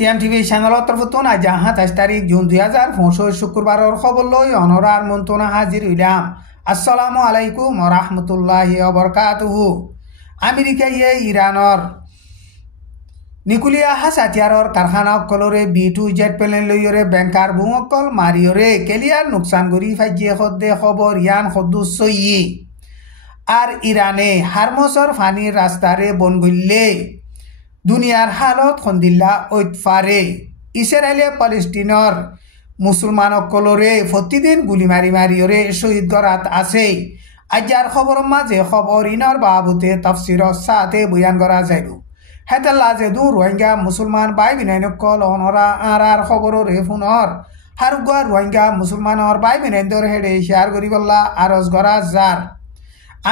TMTV চ্যানেলৰ তৰফতোন আজি 27 তাৰিখ জুন 2025 শুক্ৰবাৰৰ খবৰ লৈ অনৰাৰ মন্তনা হাজিৰ হইলাম। আসসালামু আলাইকুম ওয়া ৰাহমাতুল্লাহি ওয়া বাৰাকাতুহু। আমেৰিকাই ইৰাণৰ নিকুলিয়া হাতিয়াৰৰ কাৰখানা কলৰে B2 জেট প্লেন লৈৰে বেংকাৰ বুঙকল মাৰিয়ৰে কেলিয়াৰ নুকসান গৰি ফাজিয়ে খদে খবৰ ইয়ান খদুছই আৰ ইৰানে হাৰমসৰ ফানিৰ ৰাস্তাৰে বন গইলে দুনিয়াৰ হালত খন্দিল্লা ঐতফাৰে ইসৰায়েলে পালেস্টিনৰ মুছলমানসকলৰে প্ৰতিদিন গুলি মাৰি মাৰিৰে শহীদ গৰাত আছে। আজাৰ খবৰৰ মাজে খবৰ ইনৰ বাবুতে তাফসিৰৰ সাথে বয়ান কৰা যাইব। হেতাল্লা যে দু ৰোহিঙ্গা মুসলমান বাই বিনাইনকল অনৰা আৰাৰ খবৰৰে পুনৰ হাৰুগা ৰোহিঙ্গা মুসলমানৰ বাই বিনাইন্দৰ হেডে শেয়ার করিবল্লা আরজ করা যার।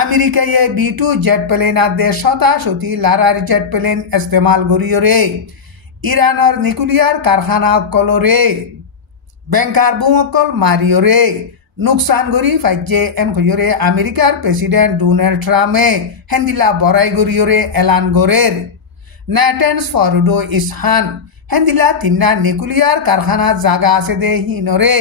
আমেরিকায় B2 জেট প্লেন আদে শতাশতি লারার জেট প্লেন ইস্তেমাল করিয়রে ইরানের নিকুলিয়ার কারখানা কলরে বেংকার বুঙকল মারিয়রে নুকসান করি ফাইজে এন কইয়রে আমেরিকার প্রেসিডেন্ট ডোনাল্ড ট্রাম্পে হেন্দিলা বড়াই করিয়রে এলান গরের নেটেন্স ফরডো ইসহান হেন্দিলা তিন্না নিকুলিয়ার কারখানা জাগা আছে দে হিনরে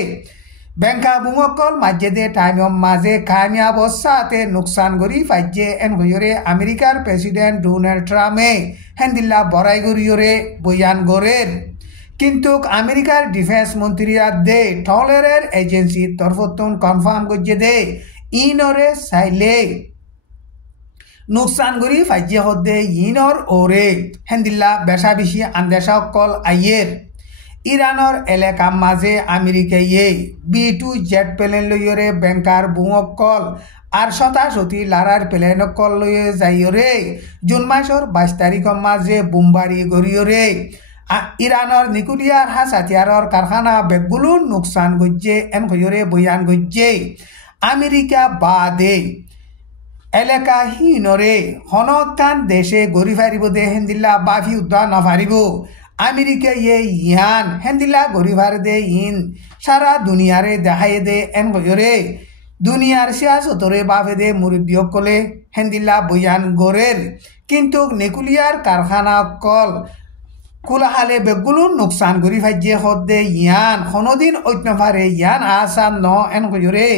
বেংকা বুঙকল মাঝে দে টাইম মাঝে কামিয়াব সাথে নুকসান করি ফাইজে এন হইরে আমেরিকার প্রেসিডেন্ট ডোনাল্ড ট্রাম্পে হেন্দিল্লা বড়াই করিয়রে বয়ান গরের। কিন্তু আমেরিকার ডিফেন্স মন্ত্রী দে টলেরের এজেন্সি তরফতন কনফার্ম করছে দে ইনরে চাইলে নুকসান করি ফাইজে হদে ইনর ওরে হেন্দিল্লা বেশা বেশি আন্দেশা কল আইয়ের। ইৰানৰ এলেকা মাঝে আমেরিকায় B2 জেট প্লেন লইরে বেংকার বুঙকল আর শতাশতি লারার প্লেনকল লয়ে যাইরে জুন মাসের 22 তারিখের মাঝে বোমবারি গড়িয়রে ইরানের নিকুলিয়ার হাতিয়াৰৰ কারখানা বেগুলো নুকসান গজ্জে এন হইরে বয়ান গজ্জে। আমেরিকা বাদে এলেকা হিনরে হনকান দেশে গড়ি ফারিব দে হেন্দিল্লা বাফি উদ্ধার নফারিব। আমেরিকা ইয়ান হেন্দিলা গরিভার দে ইন সারা দুনিয়ারে দেখাই দে এন গয়রে দুনিয়ার সিয়াসতরে বাফে দে মুরব্বিয়কলে হেন্দিলা বয়ান গরের। কিন্তু নেকুলিয়ার কারখানা কল কুলাহালে বেগুলো নুকসান গরি ফাইজে হদে ইয়ান হনদিন ঐতনফারে ইয়ান আসান ন এন গয়রে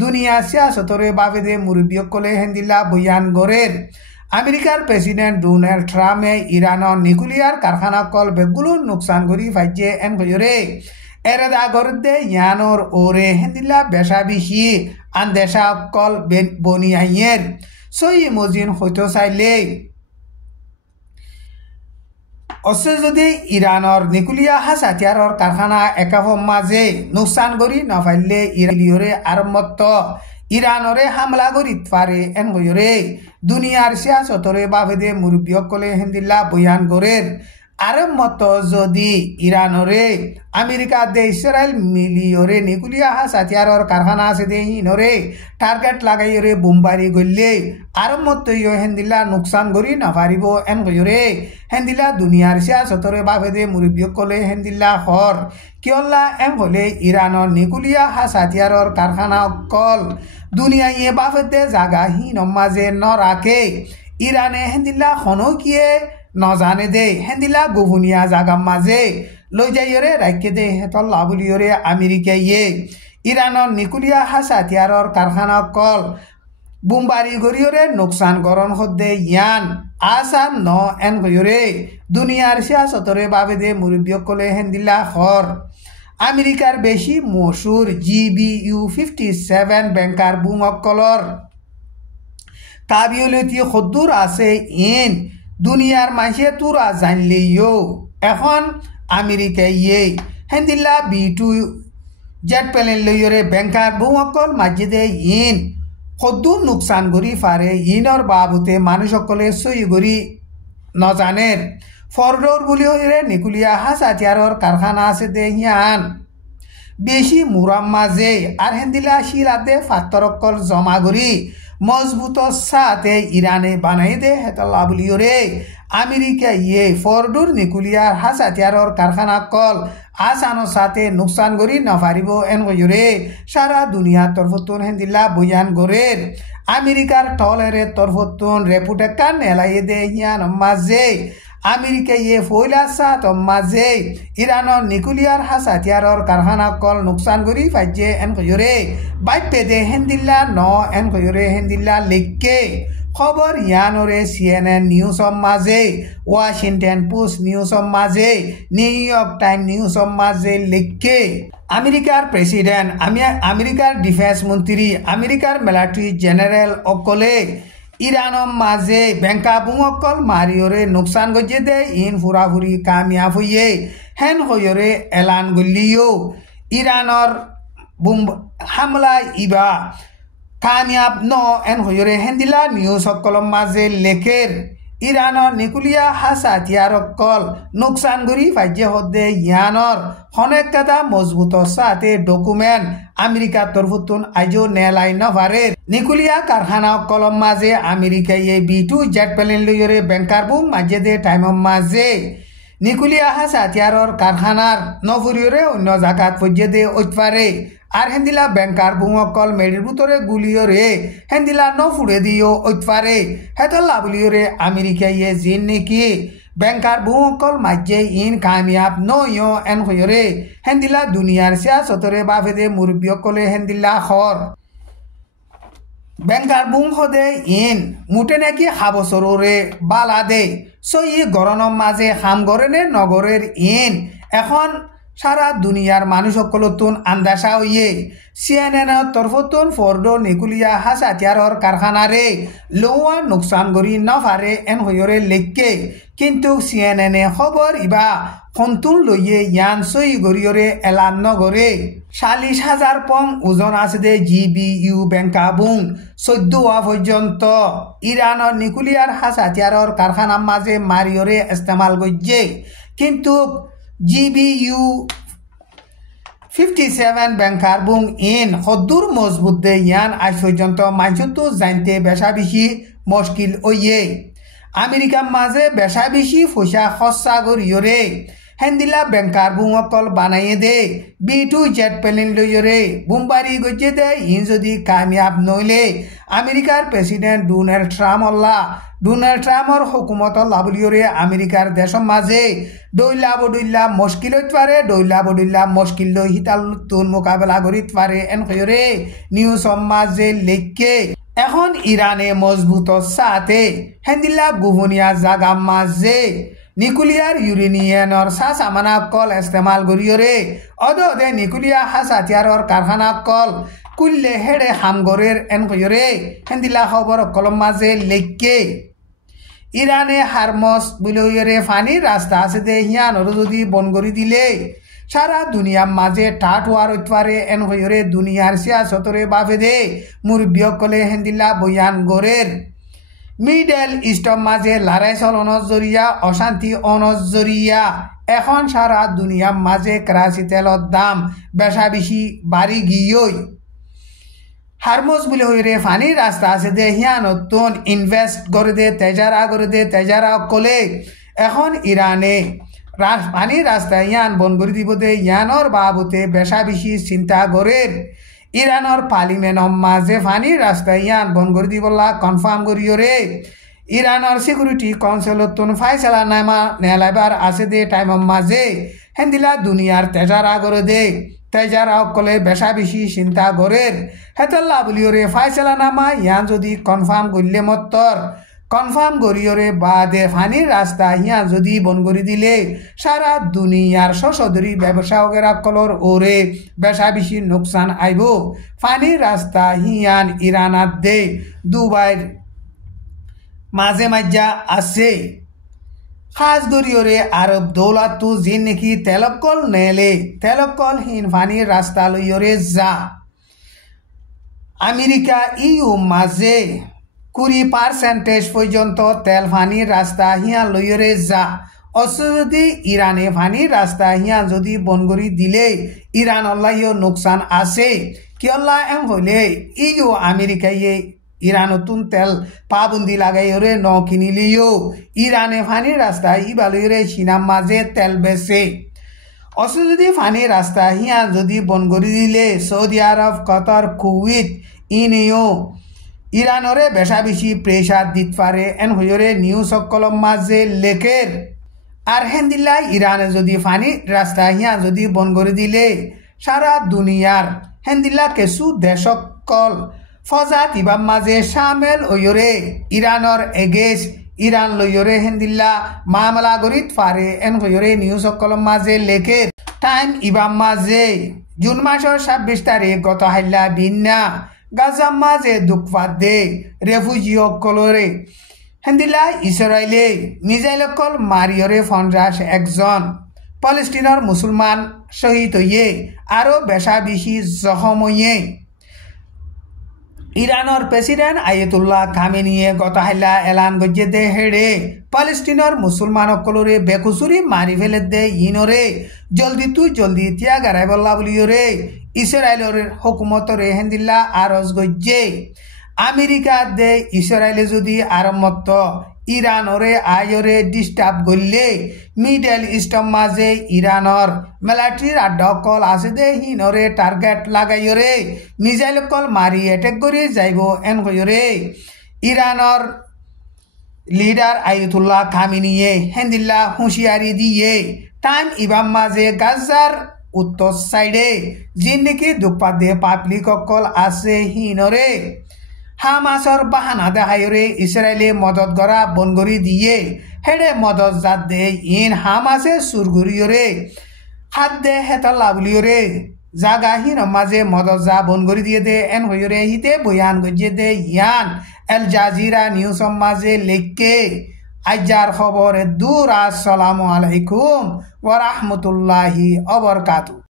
দুনিয়া সিয়াসতরে বাফে দে মুরব্বিয়কলে হেন্দিলা বয়ান গরের। আমেরিকার প্রেসিডেন্ট ডোনাল্ড ট্রাম্পে ইরানের নিকুলিয়ার কারখানা কল বেগুলো নুকসান করি ফাইজে এন গয়রে এরেদা গরদে ইয়ানোর ওরে হেন্দিল্লা বেশা বেশি আন্দেশা কল বনিয়াইয়ের সই মজিন হইতো চাইলে অসে যদি ইরানের নিকুলিয়া হাতিয়াৰৰ কারখানা একাফর মাঝে নুকসান করি নফাইলে ইরানিয়রে আরম্ভত ইরানরে হামলা করিত পারে এন গয়রে দুনিয়ার সিয়াসতরে বাফেদে মুরব্বিয়কলে হেন্দিল্লা বয়ান গরের। আরম্ভত যদি ইরানরে আমেরিকা দে ইসরায়েল মিলিয়রে নিকুলিয়া হাতিয়াৰৰ কারখানা আছে দে হিনরে টার্গেট লাগাইরে বোমবারি গলে আরম্ভত হেন্দিল্লা নুকসান করি নফারিব এন গয়রে হেন্দিল্লা দুনিয়ার সিয়াসতরে বাফেদে মুরব্বিয়কলে হেন্দিল্লা হর কিয়ল্লা এম হলে ইরানের নিকুলিয়া হাতিয়াৰৰ কারখানা কল দুনিয়ায় বাফেদে জাগা হিন মাঝে ন রাখে ইরানে হেন্দিল্লা খনকিয়ে নজানে দে হেন্দিলা গোপনীয় জাগা মাঝে লৈ যাইরে রাখে দে হেতল্লা বুলিয়রে আমেরিকায় ইরানের নিকুলিয়া হাতিয়াৰৰ কারখানা কল বোমবারি গড়িয়রে নুকসান গরণ হদে ইয়ান আসান ন এন গয়রে দুনিয়ার সিয়াসতরে বাবেদে মুরব্বিয়কলে হেন্দিলা হর। আমেরিকার বেশি মশুর GBU-57 বেংকার বুঙকলর কাবিয়লতি খদ্দুর আছে ইন দুনিয়ার মাঝে তোরা জানলেও এখন আমেরিকায় হেন্দিল্লা B2 জেট প্লেন লইরে বেংকার বুঙকল মাঝে ইন খদ্দুর নুকসান করি ফারে ইনর বাবুতে মানুষসকলে সই করি নজানের ফরডোর বুলি হইরে নিকুলিয়া হাতিয়াৰৰ কারখানা আছে দে হিয়ান বেশি মুরাম মাঝে আর হেন্দিলা শিলাতে ফাত্তরকল জমা করি মজবুত সাথে ইরানে বানাই দে হেতল্লা বুলিয়রে আমেরিকা ফরডুর নিকুলিয়ার হাতিয়াৰৰ কারখানা কল আসানোর সাথে নুকসান করি নফারিব এন গয়রে সারা দুনিয়ার তরফতুন হেন্দিল্লা বয়ান গরের। আমেরিকার টলের তরফতুন রেপুটেকান নেলাই দে হিয়ান মাঝে আমেরিকা ইয়ে ফয়লা সাত মাঝে ইরানের নিকুলিয়ার হাসাতিয়ারর কারখানা কল নুকসান করি ফাইজে এন কয়রে বাইপে দে হেন্দিল্লা ন এন কয়রে হেন্দিল্লা লেখকে খবর ইয়ানরে CNN নিউজ মাঝে ওয়াশিংটন পোস্ট নিউজ মাঝে নিউ ইয়র্ক টাইম নিউজ মাঝে লেখকে আমেরিকার প্রেসিডেন্ট আমেরিকার ডিফেন্স মন্ত্রী আমেরিকার মিলিটারি জেনারেল অকলে ইরানের মাঝে বেঙ্কা বুঙকল মারিয়রে নোকসান গজে দে ইন ফুরাফুরি কামিয়াব হইয়ে হেন হইরে এলান গলিও ইরানের হামলা ইবা কামিয়াব ন এন হইরে হেন্দিলা নিউজ সকলম মাঝে লেখের ইরানের নিকুলিয়া হাসাতিয়ার কল নোকসান গরি ফাইজে হদে ইয়ানর অনেক কাদা মজবুত সাথে ডকুমেন্ট আমেরিকার তরফুতুন আজও নেলাই নভারে নিকুলিয়া কারখানা কলম মাঝে আমেরিকায় B2 জেট প্লেন লইরে বেঙ্কার বুম মাঝে দে টাইম মাঝে নিকুলিয়া হাসাতিয়ারর কারখানার নফুরিয়রে অন্য জায়গাত ফজে দে ওইপারে আর হেন্দিলা বেঙ্কার বুঙকল মেডির ভিতরে গুলিয়রে হেন্দিলা ন ফুড়ে দিও ওইপারে হেতল্লা বুলিয়রে আমেরিকায় জিন নেকি বেঙ্কার বুঙকল মাঝে ইন কামিয়াব নয় এন হইরে হেন্দিলা দুনিয়ার সিয়াসতরে বাফেদে মুরব্বিয়কলে হেন্দিলা খর বেঙ্কার বুং হদে ইন মুটে নাকি হাবসরে বালা দে সই গরনের মাঝে হাম গরেনে নগরের ইন এখন সারা দুনিয়ার মানুষ সকলতুন আন্দাসা হইয়ে CNN তরফতুন ফোর্ডো নিকুলিয়া হাসাতিয়ারর কারখানারে লোয়া নোকসান করি নফারে এন হইরে লেখকে কিন্তু CNN খবর ইবা ফন্তুন লইয়ে ইয়ান সই গরিয়রে এলান নগরে 40,000 পং ওজন আছে দে GBU বেঙ্কা বুং 14 পর্যন্ত ইরানের নিকুলিয়ার হাসাতিয়ারর কারখানার মাঝে মারিয়রে ইস্তেমাল গজ্জে কিন্তু GBU 57 বেঙ্কার বুং ইন হদ্দুর মজবুত দে ইয়ান আজ পর্যন্ত মাঝুতো জানতে বেশা বেশি মুশকিল ওইয়ে আমেরিকার মাঝে বেশা বেশি পয়সা খরচা করিয়রে হেন্দিলা বেঙ্কার বুঙকল বানাইয়ে দে B2 জেট প্লেন লইয়রে বুমবারি গজে দে ইন যদি কামিয়াব নইলে আমেরিকার প্রেসিডেন্ট ডোনাল্ড ট্রাম্পর হুকুমত লাবলিয়রে আমেরিকার দেশের মাঝে ডইলা মুশকিল হইতে পারে ডইলা মুশকিল লই হিতাল তুন মোকাবেলা করিতে পারে এন কইরে নিউজ মাঝে লেখকে এখন ইরানে মজবুত সাথে হেন্দিলা গুহনিয়া জাগা মাঝে নিকুলিয়ার ইউরেনিয়ানর সামানা কল ইস্তেমাল করিয়রে অদে নিকুলিয়া হাসাতিয়ারর কারখানা কল কুল্লে হেড়ে হামগরের এন কইরে হেন্দিলা খবর কলম মাঝে লেখকে ইরানে হারমস বুলইরে ফানির রাস্তা আছে দে হিয়ানর যদি বন করি দিলে সারা দুনিয়ার মাঝে টাট হওয়ার উৎপারে এন হইরে দুনিয়ার সিয়াসতরে বাফে দে মুরব্বিয়কলে হেন্দিলা বয়ান গরের মিডল ইস্টর মাঝে লড়াই চলনের জরিয়া অশান্তি অনজরিয়া এখন সারা দুনিয়ার মাঝে কেরাসি তেলর দাম বেশা বেশি বাড়ি গিয়েই হারমোজ বলে হইরে ফানির রাস্তা আছে দে হিয়া নতুন ইনভেস্ট করে দে তেজারা কলে এখন ইরানে পানির রাস্তা ইয়ান বন করে দিব দে ইয়ানর বাবুতে বেশা বেশি চিন্তা করের ইরানের পার্লিমেন্ট মাঝে ফানির রাস্তা ইয়ান বন করে দিবলা কনফার্ম করিয়রে ইরানের সিকিউরিটি কাউন্সিলতুন ফাইসলা নামা নেলাইবার আছে দে টাইম মাঝে হেন্দিলা দুনিয়ার তেজারা করে দে তেজারা কলে বেশা বেশি চিন্তা করের হেতল্লা বলিয়রে ফাইসলা নামা ইয়ান যদি কনফার্ম করলে মত্তর কনফার্ম করিয়রে বাদে ফানির রাস্তা হিয়া যদি বন করে দিলে সারা দুনিয়ার সশদরি ব্যবসায়ীরা কলর ওরে বেশা বেশি নোকসান আইব ফানির রাস্তা হিয়ান ইরানাত দে দুবাইর মাঝে মাঝা আছে খাস গরিয়রে আরব দৌলাতু জিন নাকি তেলকল নেলে তেলকল হিন ফানির রাস্তা লইয়রে যা আমেরিকা ইউ মাঝে 20% পর্যন্ত তেল ফানির রাস্তা হিয়া লইয়রে যা যদি ইরানে ফানির রাস্তা হিয়া যদি বন করি দিলে ইরান অল্লাহিও নোকসান আছে কিয়ল্লা এম হলে ইউ আমেরিকায় ইরানতুন তেল পাবন্দি লাগাইরে ন কিনিলিও ইরানে ফানির রাস্তা ইবালইরে চীনার মাঝে তেল বেচে যদি ফানির রাস্তা হিয়া যদি বন করে দিলে সৌদি আরব কতার কুয়েত ইনেও ইরানরে বেশা বেশি প্রেসার দিতে পারে এন হইরে নিউজ সকলম মাঝে লেখের আর হেন্দিল্লাই ইরানে যদি ফানি রাস্তা হিয়া যদি বন করে দিলে সারা দুনিয়ার হেন্দিল্লা কেসু দেশকল ফজাত ইবাম মাঝে সামেল হইরে ইরানর এগেস ইরান লইরে হেন্দিল্লা মামলা গরিত পারে এন হইরে নিউজ সকলম মাঝে লেখের টাইম ইবাম মাঝে জুন মাসের 26 তারিখ গত হাইলা বিন্না গাজা মাঝে দুঃখপাত দে রেফুজি অকলরে হেন্দিলা ইসরায়েলে মিজাইলকল মারিয়রে ফন্ড্রাস একজন পলেস্টিনের মুসলমান শহীদ হইয়ে আরও বেশা বেশি জখম হইয়ে ইরানের প্রেসিডেন্ট আয়াতুল্লাহ খামেনিয়ে গত হাইলা এলান গজ্জে দে হেড়ে পলেস্টিনের মুসলমান অকলরে বেকুচুরি মারি ফেলে দে ইনরে জলদি তু জলদি তিয়া গারাই বল্লা বলিওরে ইসরায়েলের হুকুমতরে হেন্দিল্লা আরজ গজ্জে আমেরিকা দে ইসরায়েলে যদি আরম্ভত ইরানরে আয়রে ডিস্টার্ব করলে মিডল ইস্টর মাঝে ইরানর মিলিটারির আড্ডকল আছে দে হিনরে টার্গেট লাগাইরে মিজাইল কল মারি অ্যাটেক করে যাইব এন কইরে ইরানর লিডার আয়াতুল্লাহ খামেনিয়ে হেন্দিল্লা হুঁশিয়ারি দিয়ে টাইম ইবাম মাঝে গাজার উত্তর সাইডে জিন্দিকি দুপাদে পাবলিক অকল আছে হিনরে হামাসর বাহানা দেখাইরে ইসরায়েলে মদত গড়া বনগরি দিয়ে হেডে মদত জাত দে ইন হামাসে সুরগুরিয়রে হাত দে হেতল্লা বুলিয়রে জাগা হিন মাঝে মদত যা বনগরি দিয়ে দে এন হইরে হিতে বয়ান গজিয়ে দে ইয়ান এল জাজিরা নিউজ মাঝে লেখকে আজার খবর দূর আসসালামু আলাইকুম ওয়া রাহমাতুল্লাহি ওয়া বারাকাতুহু।